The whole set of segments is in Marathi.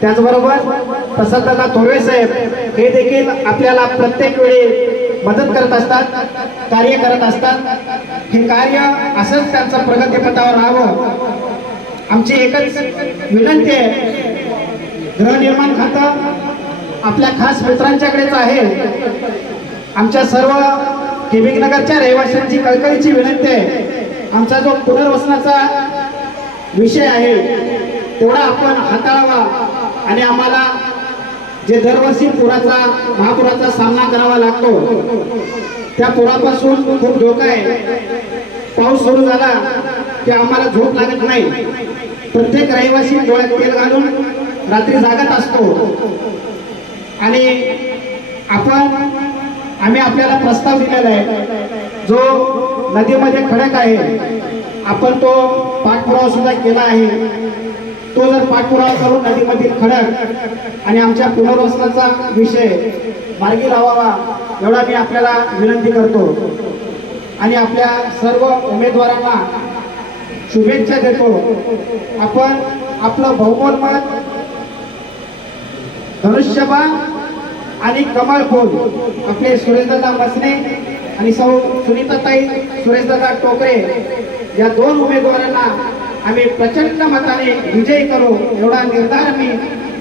त्याचबरोबर प्रसाददादा थोरवे साहेब हे देखील आपल्याला प्रत्येक वेळी मदत करत असतात, कार्य करत असतात। हे कार्य असंच त्यांचं प्रगतीपथावर राहावं आमची एकच विनंती आहे। गृहनिर्माण खातं आपल्या खास मित्रांच्याकडेच आहे। आमच्या सर्व केबिक नगरच्या रहिवाशांची कळकळीची विनंती आहे, आमचा जो पुनर्वसनाचा विषय आहे तेवढा आपण हाताळावा आणि आम्हाला जे दरवर्षी महापुराचा सामना करावा लागतो त्या पुरापासून खूप धोका आहे। पाऊस सुरू झाला की आम्हाला झोप लागत नाही, प्रत्येक रहिवासी डोळ्यात तेल घालून रात्री जागत असतो आणि आम्ही आपल्याला प्रस्ताव दिलेला आहे, जो नदीमध्ये खडक आहे आपण तो पाठपुरावा सुद्धा केला आहे। तो जर पाठपुरावा करून नदीमधील खडक आणि आमच्या पुनर्वसनाचा विषय मार्गी लावावा एवढा मी आपल्याला विनंती करतो आणि आपल्या सर्व उमेदवारांना शुभेच्छा देतो। आपण आपलं बहुमोल मत धनुष्यबाण आणि कमळ फूल आपले सुरेशदादा मसने आणि सौ सुनीताताई सुरेशदादा टोकरे या दोन उमेदवारांना आम्ही प्रचंड मताने विजयी करू एवढा निर्धार मी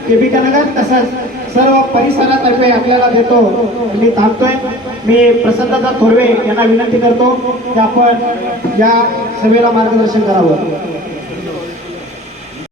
केबिक नगर तसंच सर्व परिसरातर्फे आपल्याला देतो। मी थांबतोय। मी प्रसाददादा थोरवे यांना विनंती करतो की आपण या सभेला मार्गदर्शन करावं।